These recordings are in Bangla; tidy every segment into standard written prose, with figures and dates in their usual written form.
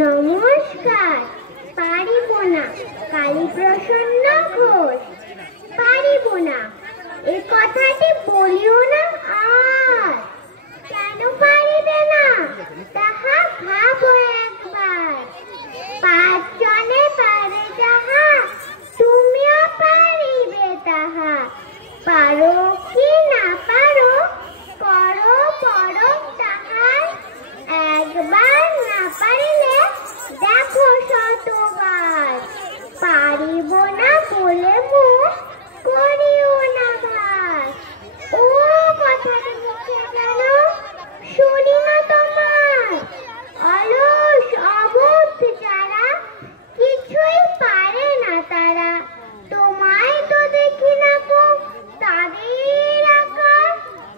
নমস্কার। পারিব না কালীপ্রসন্ন ঘোষ, পারিব না এ কথাটি বলিও না আর। কেন পারিবে না তাহা ভাবো একবার। 5 জনে পারে যাহা তুমিও পারিবে তাহা। পারো কি না পারো করো পরখ তাহার। একবার না পারিলে দেখো শতবার। পারিব না বলে মুখ করিও না ভাস। ও কথাটা মুখে গেল শুনি না তোমার। অলস অবুদ্ধ যারা কিছুই পারে না তারা। তোমায় তো দেখি না গো তাদের আকার।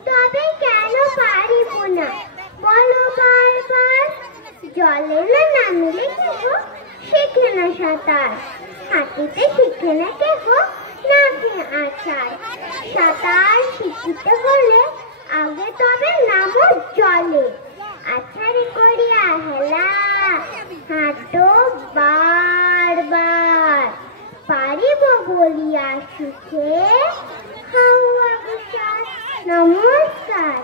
তবে কেন পারিব না বলো বারবার। জলে না নামিলে কেহ শেখে না সাঁতার। হাঁটিতে শিখে না কেহ নাকে আছাড়। সাঁতার শিখিতে হলে আগে তবে নামো জলে। আছাড় করিয়া হেলা হাঁটো বারবার। পারিব বলিয়া সুখে হাওয়া বসার। নমস্কার।